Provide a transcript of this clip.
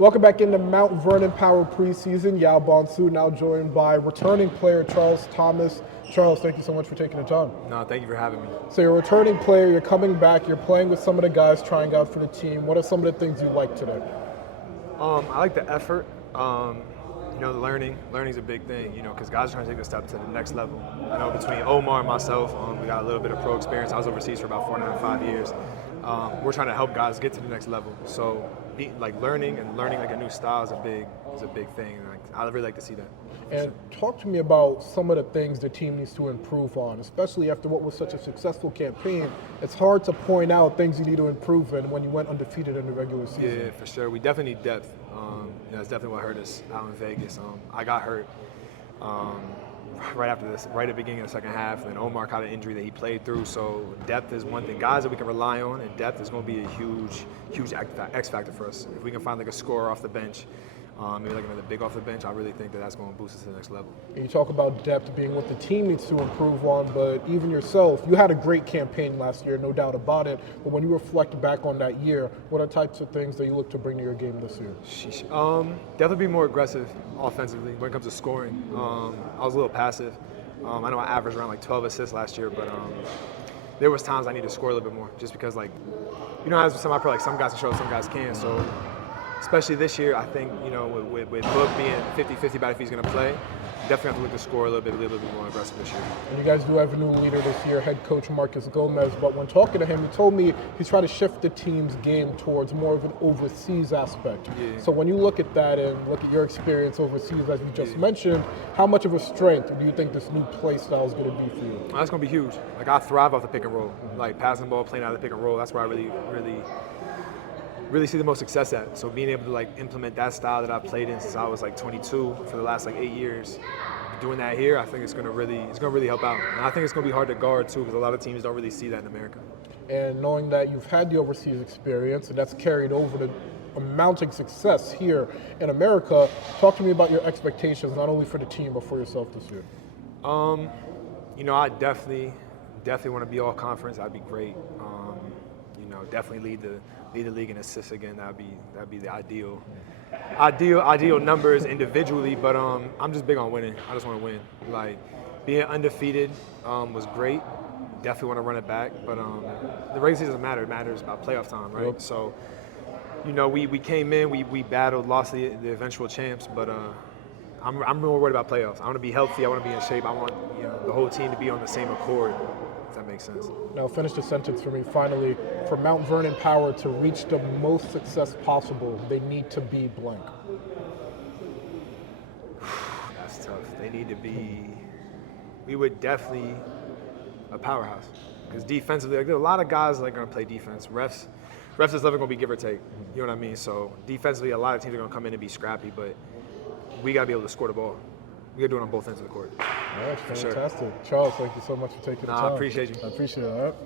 Welcome back into Mount Vernon Power preseason. Yaw Bonsu now joined by returning player Charles Thomas. Charles, thank you so much for taking the time. No, thank you for having me. So you're a returning player, you're coming back, you're playing with some of the guys trying out for the team. What are some of the things you like today? I like the effort. The learning. Learning's a big thing, because guys are trying to take a step to the next level. I know between Omar and myself, we got a little bit of pro experience. I was overseas for about 4.5, 5 years. We're trying to help guys get to the next level. So, learning like a new style is a big thing. And I really like to see that. And talk to me about some of the things the team needs to improve on, especially after what was such a successful campaign. It's hard to point out things you need to improve in when you went undefeated in the regular season. Yeah, for sure. We definitely need depth. That's definitely what hurt us out in Vegas. I got hurt right at the beginning of the second half, and then Omar caught an injury that he played through. So depth is one thing. Guys that we can rely on, and depth is going to be a huge X factor for us. If we can find a scorer off the bench, maybe another big off the bench, I really think that's going to boost us to the next level. You talk about depth being what the team needs to improve on, but even yourself, you had a great campaign last year, no doubt about it. But when you reflect back on that year, what are types of things that you look to bring to your game this year? Definitely be more aggressive offensively when it comes to scoring. I was a little passive. I know I averaged around 12 assists last year, but there was times I need to score a little bit more, just because as some guys can show, some guys can't. So especially this year, I think, with Book being 50-50 about if he's going to play, definitely have to look to score a little bit more aggressive this year. And you guys do have a new leader this year, head coach Marcus Gomez, but when talking to him, he told me he's trying to shift the team's game towards more of an overseas aspect. Yeah. So when you look at that and look at your experience overseas, as you just mentioned, how much of a strength do you think this new play style is going to be for you? That's going to be huge. I thrive off the pick and roll, passing the ball, playing out of the pick and roll. That's where I really see the most success at. So being able to implement that style that I've played in since I was 22 for the last 8 years, doing that here, I think it's gonna really help out. And I think it's gonna be hard to guard too, because a lot of teams don't really see that in America. And knowing that you've had the overseas experience and that's carried over to a mounting success here in America, talk to me about your expectations, not only for the team but for yourself this year. I definitely want to be all conference. That'd be great. Definitely lead the league in assists again. That'd be the ideal numbers individually. But I'm just big on winning. I just want to win. Being undefeated was great. Definitely want to run it back. But the regular season doesn't matter. It matters about playoff time, right? Yep. So we came in, we battled, lost the eventual champs, but I'm more worried about playoffs. I want to be healthy. I want to be in shape. I want the whole team to be on the same accord. If that makes sense. Now finish the sentence for me. Finally, for Mount Vernon Power to reach the most success possible, they need to be blank. That's tough. They need to be. We would definitely a powerhouse, because defensively, there are a lot of guys that are going to play defense. Refs is never going to be give or take. You know what I mean? So defensively, a lot of teams are going to come in and be scrappy, but we got to be able to score the ball. We got to do it on both ends of the court. All right, fantastic. Sure. Charles, thank you so much for taking the time. I appreciate you. I appreciate it. All right.